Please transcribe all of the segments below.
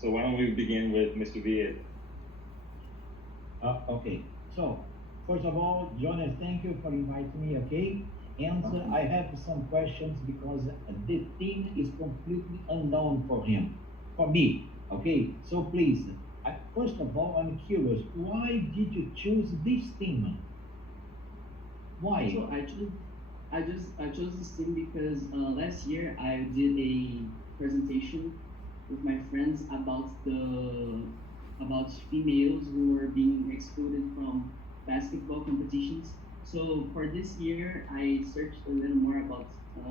So why don't we begin with Mr. Viet? Okay. So, first of all, Jonas, thank you for inviting me. Okay. And I have some questions because the theme is completely unknown for him, for me. Okay. So please, first of all, I'm curious. Why did you choose this theme? Why? So I chose this thing because last year I did a presentation with my friends about females who were being excluded from basketball competitions. So for this year, I searched a little more about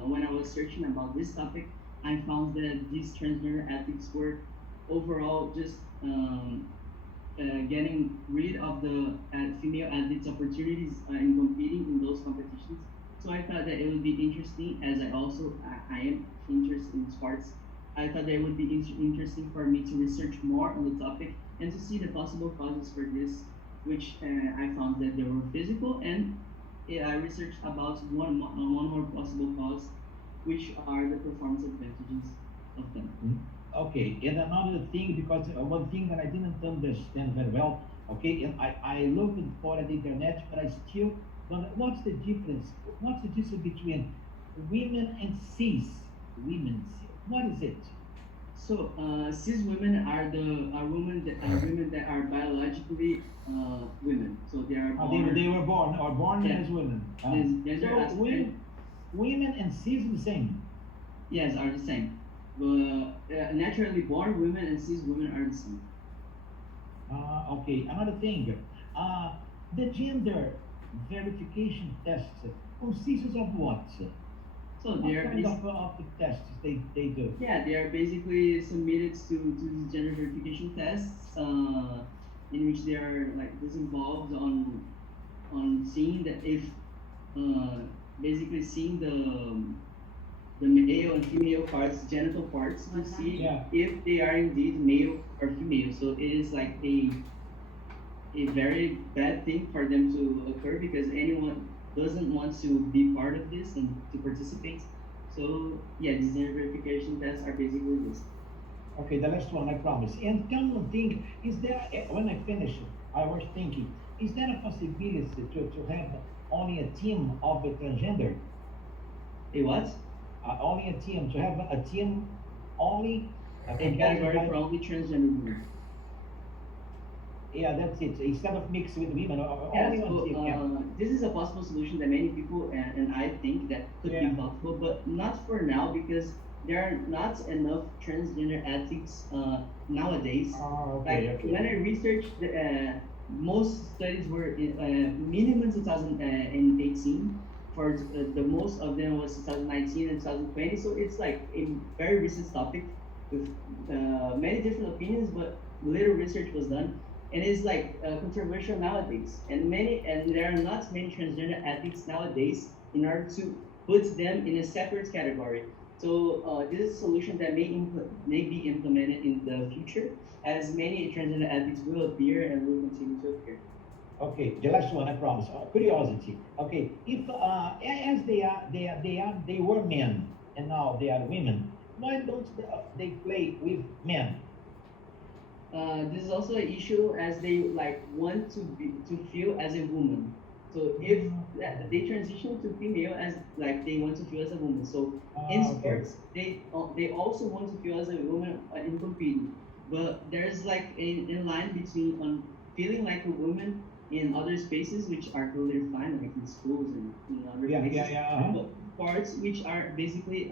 when I was searching about this topic, I found that these transgender athletes were overall just getting rid of the female athletes' opportunities in competing in those competitions. So I thought that it would be interesting, as I am interested in sports. I thought that it would be interesting for me to research more on the topic and to see the possible causes for this, which I found that they were physical, and I researched about one more possible cause, which are the performance advantages of them. Okay, and another thing, because one thing that I didn't understand very well, okay, and I looked for the internet, but I still don't. What's the difference? What's the difference between women and cis women? What is it? So cis women are women that are biologically women. So they are born. They were born Yeah. as women. This gender So aspect. women and cis the same. Yes, are the same. But naturally born women and cis women are the same. Okay, another thing. Uh, the gender verification tests consists of what? So they What are kind of the tests they do? yeah, they are basically submitted to these gender verification tests, in which they are like this involved on seeing that if uh, basically seeing the male and female parts, genital parts, to see Yeah. if they are indeed male or female. So it is like a very bad thing for them to occur because anyone doesn't want to be part of this and to participate. So yeah, these gender verification tests are basically this. Okay, the last one, I promise. And come one thing, is there, when I finish, I was thinking, is there a possibility to have only a team of a transgender? A what? Only a team, to have a team only A composed category by, for only transgender women. yeah, that's it. Instead of mixed with women, Yeah, only one so team, yeah. this is a possible solution that many people and I think that could be Yeah. possible, but not for now because there are not enough transgender athletes nowadays. Oh, okay, Like okay. when I researched, most studies were in minimum 2018. For the most of them was 2019 and 2020. So it's like a very recent topic with many different opinions, but little research was done and it's like controversial nowadays. And there are not many transgender athletes nowadays in order to put them in a separate category. So this is a solution that may be implemented in the future, as many transgender athletes will appear and will continue to appear. Okay, the last one, I promise. Curiosity. Okay, if as they were men and now they are women, why don't they play with men? This is also an issue as they like want to feel as a woman. So if they transition to female as like they want to feel as a woman. So in Okay. sports they also want to feel as a woman in competing. But there's like a line between feeling like a woman in other spaces which are totally fine, like in schools and in other Yeah, yeah, places, yeah. but parts which are basically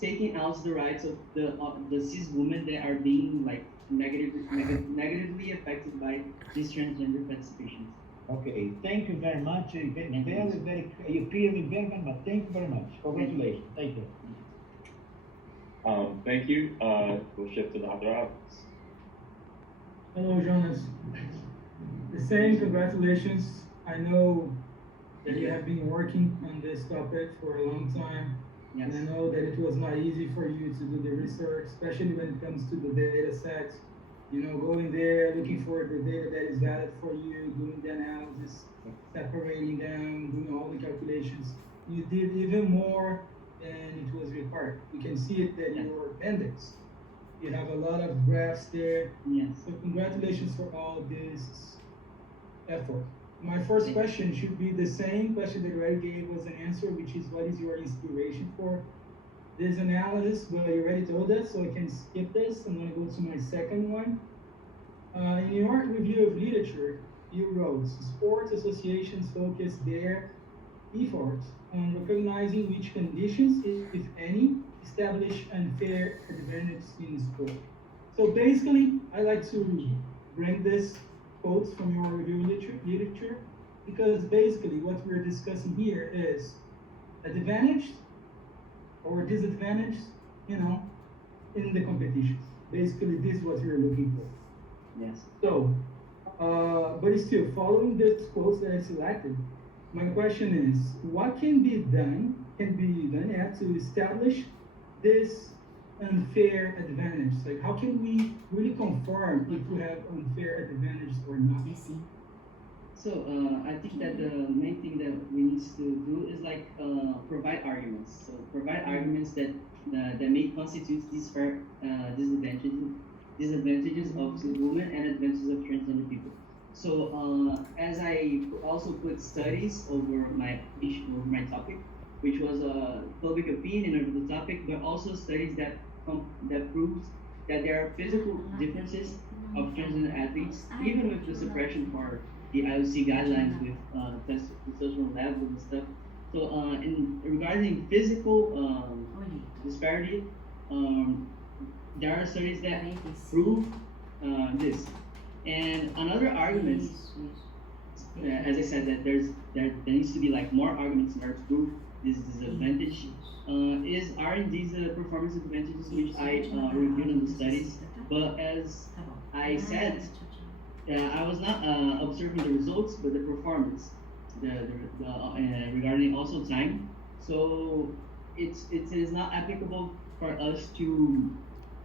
taking out the rights of the cis women that are being like negatively affected by these transgender participations. Okay. Thank you very much. Very, Thank you. very, you clear me very, very much. Thank you very much. Thank you. Congratulations. Thank you. Thank you. We'll shift to Dr. Roberts. Hello, Jonas. The same congratulations. I know that you have been working on this topic for a long time. Yes. And I know that it was not easy for you to do the research, especially when it comes to the data sets. You know, going there, looking for the data that is valid for you, doing the analysis, separating them, doing all the calculations. You did even more than it was required. You can see it that Yeah. your appendix You have a lot of graphs there. Yes. So congratulations for all this effort. My first question should be the same question that you already gave us an answer, which is what is your inspiration for this analysis? But you already told us, so I can skip this. I'm going to go to my second one. In your review of literature, you wrote, sports associations focus their efforts on recognizing which conditions, if any, establish unfair advantage in sport. So basically, I like to bring this quotes from your review literature because basically what we're discussing here is advantage or disadvantage, you know, in the competitions. Basically, this is what we're looking for. Yes. So, but still, following the quotes that I selected, my question is, what can be done to establish this unfair advantage? Like, how can we really confirm if we have unfair advantage or not? So I think that the main thing that we need to do is like provide arguments. So provide arguments that may constitute these fair disadvantages of cis women and advantages of transgender people. So as I also put studies over my topic, which was a public opinion of the topic, but also studies that proves that there are physical differences of transgender athletes, even with the suppression for the IOC guidelines with testosterone levels and stuff. So in regarding physical disparity, there are studies that prove this. And another argument, as I said, that there needs to be like more arguments in order to prove this disadvantage, are these performance advantages which I reviewed in the studies. But as I said, I was not observing the results, but the performance, regarding also time. So it is not applicable for us to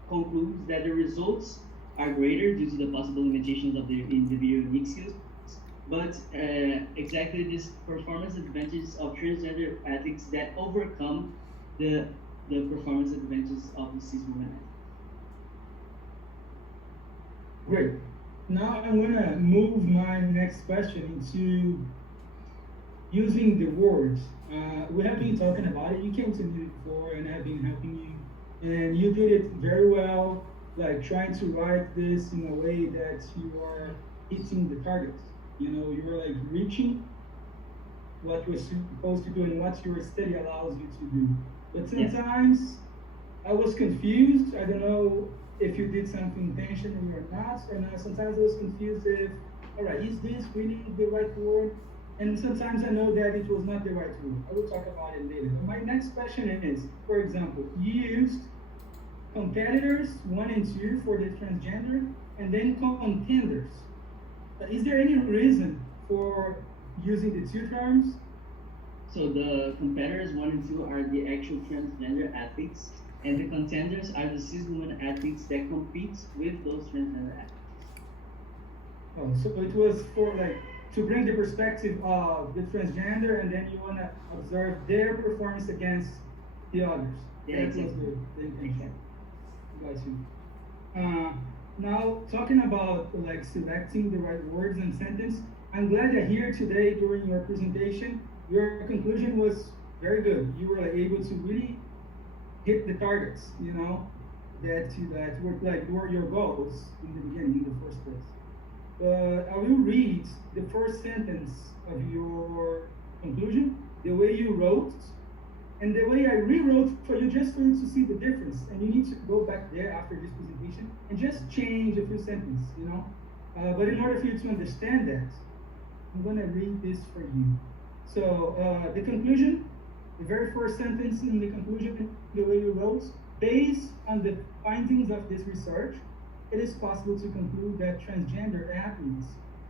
conclude that the results are greater due to the possible limitations of the individual unique skills, but exactly this performance advantages of transgender athletes that overcome the performance advantages of the cis women athletes. Great. Now I'm gonna move my next question into using the words. We have been talking about it. You came to me before, and I've been helping you, and you did it very well. Like trying to write this in a way that you are hitting the target. You know, you are like reaching what you're supposed to do and what your study allows you to do. But sometimes I was confused. I don't know if you did something intentionally or not. And sometimes I was confused if, all right, is this really the right word? And sometimes I know that it was not the right word. I will talk about it later. But my next question is, for example, you used competitors 1 and 2 for the transgender, and then contenders. Is there any reason for using the two terms? So the competitors 1 and 2 are the actual transgender athletes, and the contenders are the cis women athletes that compete with those transgender athletes. Oh, so it was for like to bring the perspective of the transgender, and then you want to observe their performance against the others. Yeah, that exactly. was the intention. Got you. Now, talking about like selecting the right words and sentence, I'm glad that here today during your presentation, your conclusion was very good. You were like, able to really hit the targets, you know, that were like were your goals in the beginning, in the first place. But I will read the first sentence of your conclusion, the way you wrote, and the way I rewrote for you, just for you to see the difference. And you need to go back there after this presentation and just change a few sentences, you know. But in order for you to understand that, I'm gonna read this for you. So the conclusion, the very first sentence in the conclusion, the way you wrote, based on the findings of this research, it is possible to conclude that transgender athletes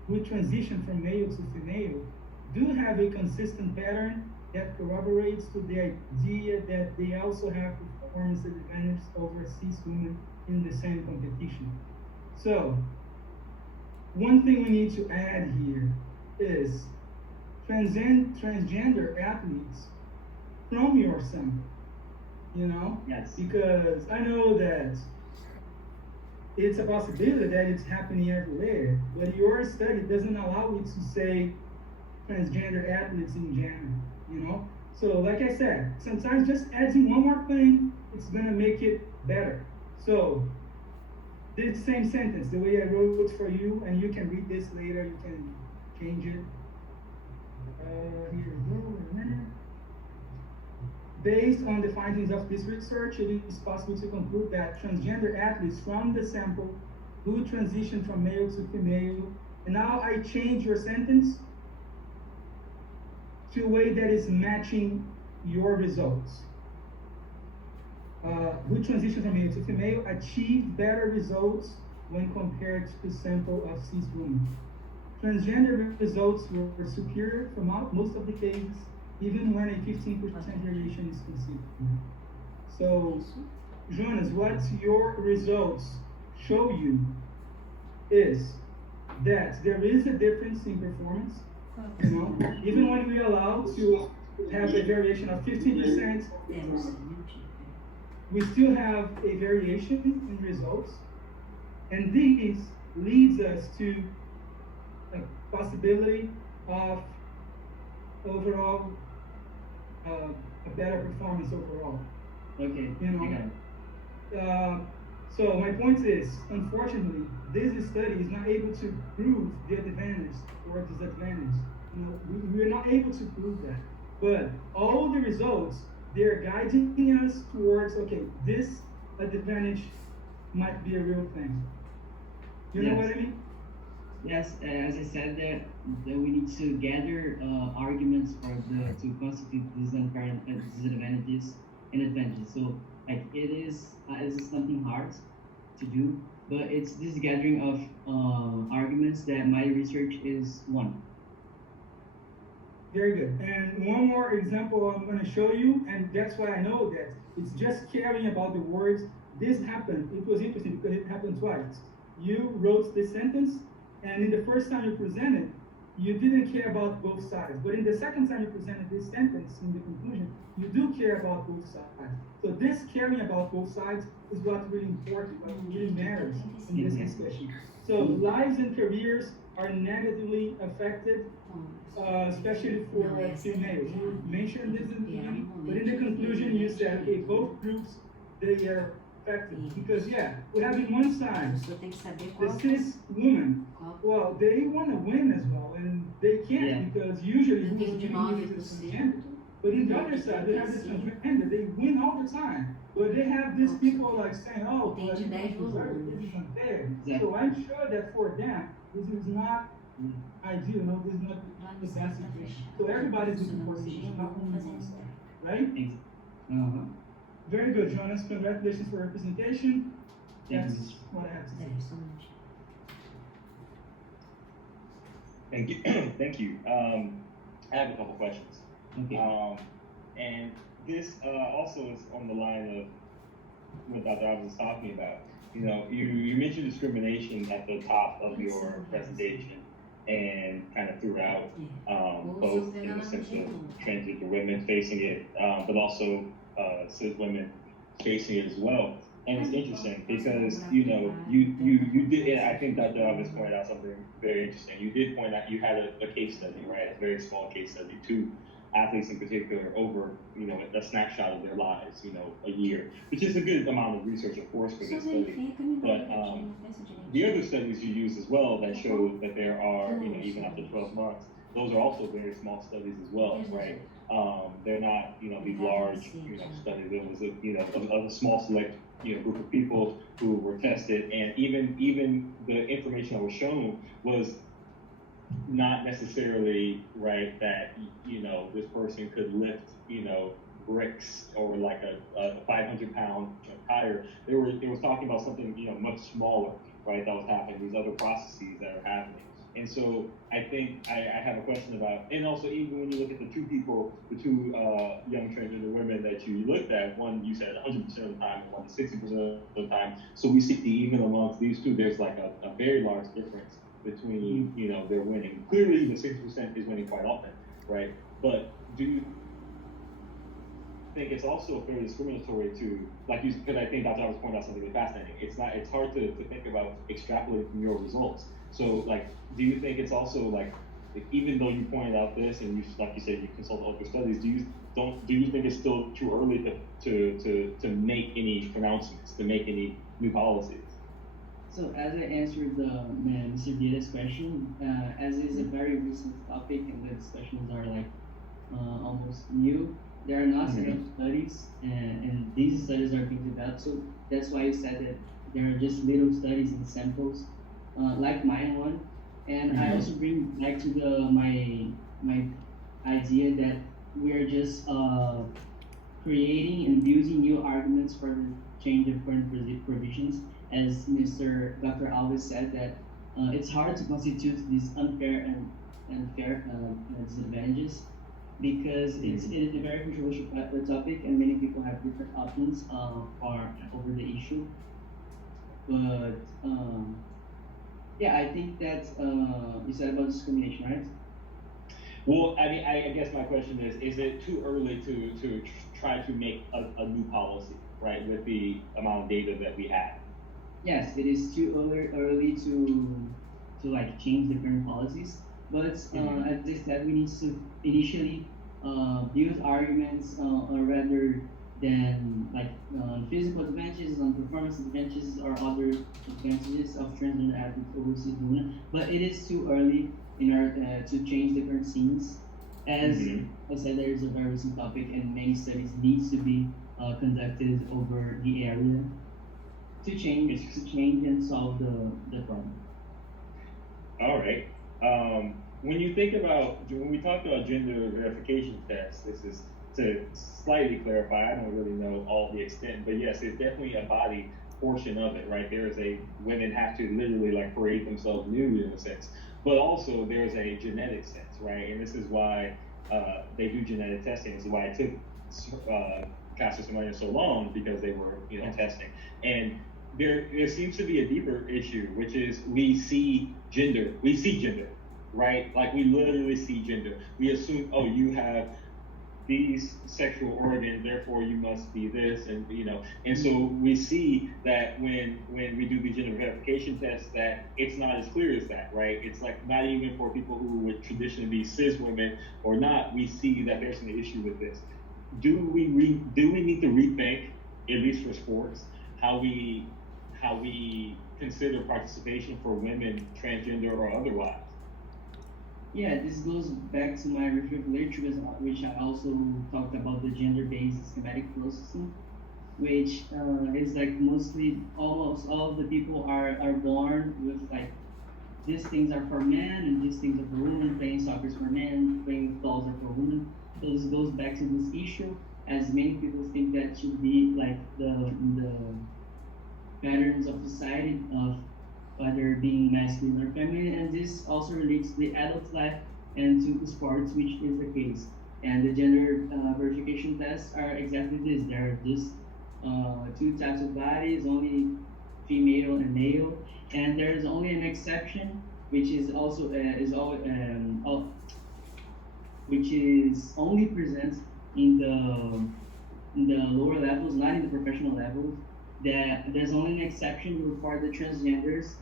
who transition from male to female do have a consistent pattern that corroborates to the idea that they also have performance advantage over cis women in the same competition. So, one thing we need to add here is transgender athletes from your sample, you know? Yes. Because I know that it's a possibility that it's happening everywhere, but your study doesn't allow you to say transgender athletes in general, you know? So like I said, sometimes just adding one more thing, it's gonna make it better. So this same sentence, the way I wrote it for you, and you can read this later, you can change it. Here we go. Based on the findings of this research, it is possible to conclude that transgender athletes from the sample who transition from male to female, and now I change your sentence to a way that is matching your results. Who transition from male to female achieved better results when compared to the sample of cis women. Transgender results were superior for most of the cases, even when a 15% variation is considered. So, Jonas, what your results show you is that there is a difference in performance. You know, even when we allow to have a variation of 15%, we still have a variation in results, and this leads us to a possibility of overall a better performance overall. Okay. You know. So my point is, unfortunately, this study is not able to prove the advantage or disadvantage. You know, we're not able to prove that. But all the results, they're guiding us towards, okay, this advantage might be a real thing. You know what I mean? Yes, as I said, that we need to gather arguments to constitute disadvantages and advantages. So like it is something hard to do, but it's this gathering of arguments that my research is one. Very good. And one more example I'm going to show you, and that's why I know that it's just caring about the words. This happened. It was interesting because it happened twice. You wrote the sentence, and in the first time you presented, you didn't care about both sides. But in the second time you presented this sentence in the conclusion, you do care about both sides. So this caring about both sides is what's really important, what really matters in this discussion. So lives and careers are negatively affected, especially for females. You mentioned this in the beginning, but in the conclusion you said, okay, both groups, they are affected. Because yeah, we have in one side, the cis woman, well, they want to win as well, and they can't because usually who's winning is transgender. But in the other side, they have this transgender, they win all the time. But they have these people like saying, oh, but this is unfair. So I'm sure that for them, this is not ideal, no, this is not the best situation. So everybody's looking for solutions, not only one side, right? Very good, Jonas. Congratulations for representation. That's what I have to say. Thank you. Thank you. I have a couple questions. Okay. And this also is on the line of what Dr. Alves was talking about. You know, you mentioned discrimination at the top of your presentation and kind of throughout, both in the sense of transgender women facing it, but also cis women facing it as well. And it's interesting because, you know, you did, and I think Dr. Alves pointed out something very interesting. You did point out you had a case study, right? A very small case study, 2 athletes in particular over, you know, a snapshot of their lives, you know, a year, which is a good amount of research, of course, for this study. But the other studies you use as well that show that there are, you know, even after 12 months, those are also very small studies as well, right? They're not, you know, these large, you know, studies. There was a, you know, a small select, you know, group of people who were tested, and even the information that was shown was not necessarily right that, you know, this person could lift, you know, bricks or like a 500-pound tire. They was talking about something, you know, much smaller, right, that was happening, these other processes that are happening. And so I think I have a question about, and also even when you look at the 2 young transgender women that you looked at, one you said 100% of the time, and one 60% of the time. So we see even amongst these 2, there's like a very large difference between, you know, their winning. Clearly the 60% is winning quite often, right? But think it's also fairly discriminatory to, like you, because I think Dr. Alves pointed out something really fascinating. It's hard to think about extrapolating from your results. So, like, do you think it's also like, even though you pointed out this and you, like you said, you consulted other studies, do you think it's still too early to make any pronouncements, to make any new policies? So as I answered Mr. Vida's question, as it is a very recent topic and the discussions are like almost new, there are not enough studies, and these studies are being developed. So that's why you said that there are just little studies and samples, like mine one. And I also bring back to my idea that we are just creating and using new arguments for the change of current provisions. As Dr. Alves said, that it's hard to constitute these unfair and fair disadvantages because it's a very controversial topic and many people have different opinions over the issue. But yeah, I think that you said about discrimination, right? Well, I mean, I guess my question is it too early to try to make a new policy, right, with the amount of data that we have? Yes, it is too early to like change the current policies. But as I said, we need to initially build arguments rather than like physical advantages, on performance advantages, or other advantages of transgender athletes overseas women. But it is too early in order to change the current scenes. As I said, there is a very recent topic, and many studies needs to be conducted over the area to change and solve the problem. All right. When you think about, when we talk about gender verification tests, this is to slightly clarify, I don't really know all the extent, but yes, it's definitely a body portion of it, right? There is women have to literally like parade themselves nude in a sense, but also there's a genetic sense, right? And this is why they do genetic testing. This is why it took Caster Semenya so long, because they were, testing. And there seems to be a deeper issue, which is we see gender, right? Like we literally see gender. We assume, oh, you have these sexual organs, therefore you must be this, and and so we see that when we do the gender verification test, that it's not as clear as that, right? It's like not even for people who would traditionally be cis women or not, we see that there's an issue with this. Do we need to rethink, at least for sports, how we consider participation for women, transgender or otherwise? Yeah, this goes back to my review of literature, which I also talked about the gender-based schematic processing, which is like mostly almost all of the people are born with like these things are for men and these things are for women, playing soccer is for men, playing with dolls are for women. So this goes back to this issue, as many people think that should be like the patterns of society of whether being masculine or feminine, and this also relates to the adult life and to sports, which is the case. And the gender verification tests are exactly this. There are just two types of bodies, only female and male, and there is only an exception, which is also which is only present in the lower levels, not in the professional levels. That there's only an exception for the transgenders,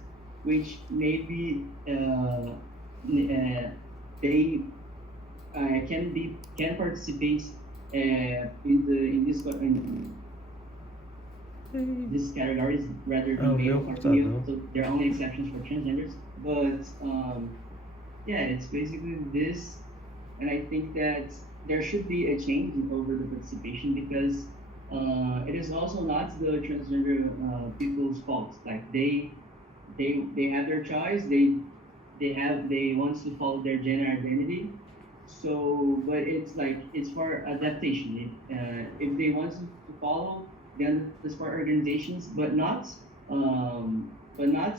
which maybe they can participate in this categories rather than male or female. So there are only exceptions for transgenders, but yeah, it's basically this, and I think that there should be a change over the participation, because it is also not the transgender people's fault. Like they have their choice. They want to follow their gender identity. So, but it's like it's for adaptation. If they want to follow, then it's for organizations, but not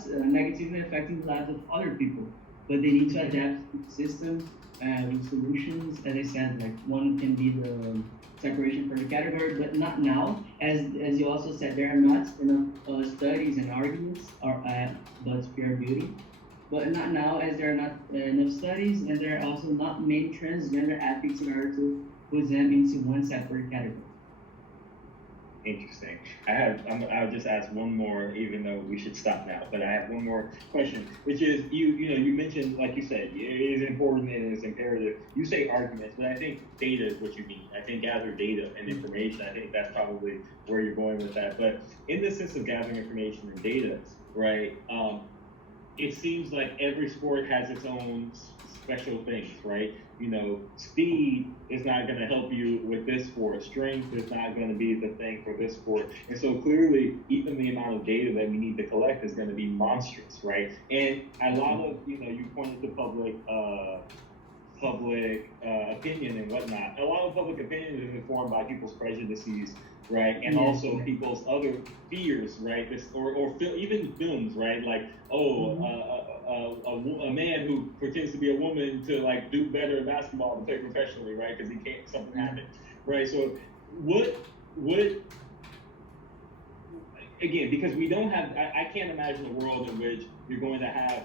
negatively affecting the lives of other people. But they need to adapt to the system with solutions. As I said, like one can be the separation for the category, but not now. As you also said, there are not enough studies and arguments about peer beauty, but not now, as there are not enough studies, and there are also not many transgender athletes in order to put them into one separate category. Interesting. I'll just ask one more, even though we should stop now. But I have one more question, which is you mentioned, like you said, it is important and it's imperative. You say arguments, but I think data is what you mean. I think gather data and information. I think that's probably where you're going with that. But in the sense of gathering information and data, right? It seems like every sport has its own special things, right? Speed is not going to help you with this sport. Strength is not going to be the thing for this sport. And so clearly, even the amount of data that we need to collect is going to be monstrous, right? And a lot of, you pointed to public opinion and whatnot. A lot of public opinion is informed by people's prejudices, right? And also people's other fears, right? Even films, right? Like, a man who pretends to be a woman to like do better in basketball and play professionally, right? Because he can't, something happened, right? So what again, because we don't have, I can't imagine a world in which you're going to have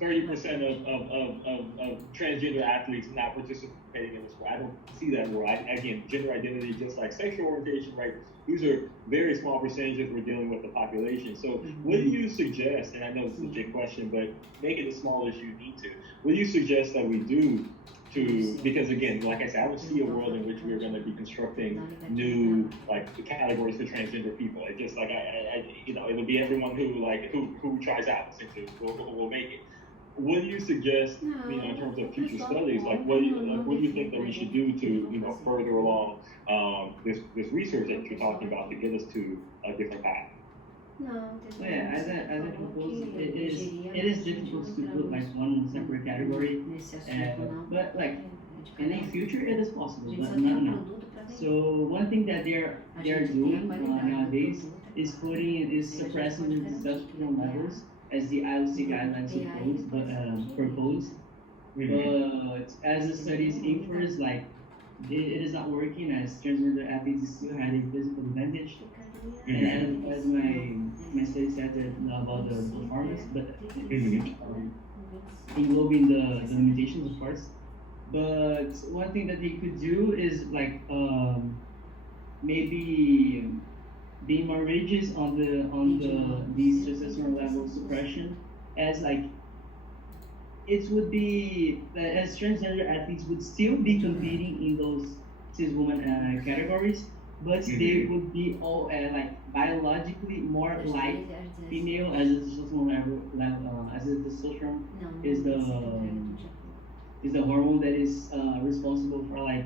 30% of transgender athletes not participating in the sport. I don't see that world. Again, gender identity, just like sexual orientation, right? These are very small percentages we're dealing with the population. So what do you suggest, and I know it's a big question, but make it as small as you need to. What do you suggest that we do because again, like I said, I don't see a world in which we're going to be constructing new categories for transgender people. It's just like it'll be everyone who tries out essentially will make it. What do you suggest, in terms of future studies? What do you think that we should do to, further along this research that you're talking about to get us to a different path? Yeah, as I proposed, it is difficult to put one separate category, but in the future it is possible, but not now. So one thing that they're doing nowadays is suppressing the testosterone levels as the IOC guidelines propose. But as the studies infers, it is not working, as transgender athletes still had a physical advantage. And as my study said about the performance, but englobing the limitations, of course. But one thing that they could do is maybe being more rigid on these testosterone level suppression, as it would be as transgender athletes would still be competing in those cis woman categories, but they would be all biologically more like female, as the testosterone level as the testosterone is the hormone that is responsible for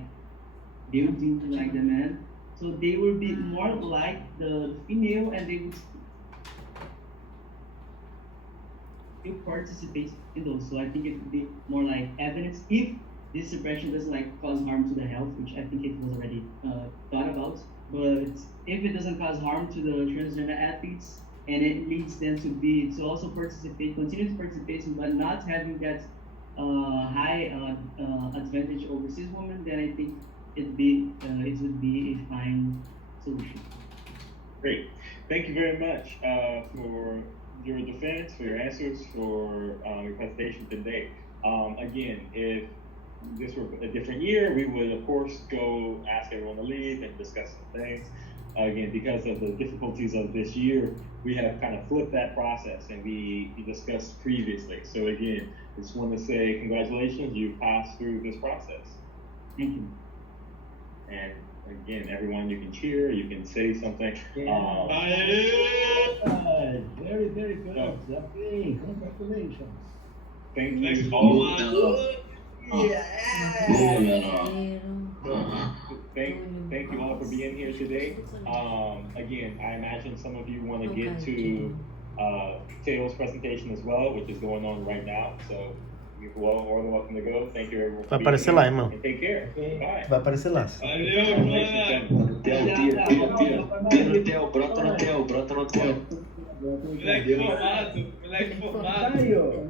building the man. So they would be more like the female, and they would still participate in those. So I think it would be more evidence if this suppression doesn't cause harm to the health, which I think it was already thought about. But if it doesn't cause harm to the transgender athletes, and it leads them to also continue to participate, but not having that high advantage over cis women, then I think it would be a fine solution. Great. Thank you very much for your defense, for your answers, for your presentation today. Again, if this were a different year, we would of course go ask everyone to leave and discuss some things. Again, because of the difficulties of this year, we have kind of flipped that process and we discussed previously. So again, just want to say congratulations, you passed through this process. Thank you. And again, everyone, you can cheer, you can say something. Very, very good. Okay, congratulations. Thank you all. Thank you all for being here today. Again, I imagine some of you want to get to Teo's presentation as well, which is going on right now. So you're more than welcome to go. Thank you everyone. Vai aparecer lá, irmão. And take care. Bye. Vai aparecer lá. Brota no Theo. Moleque formado. Caio.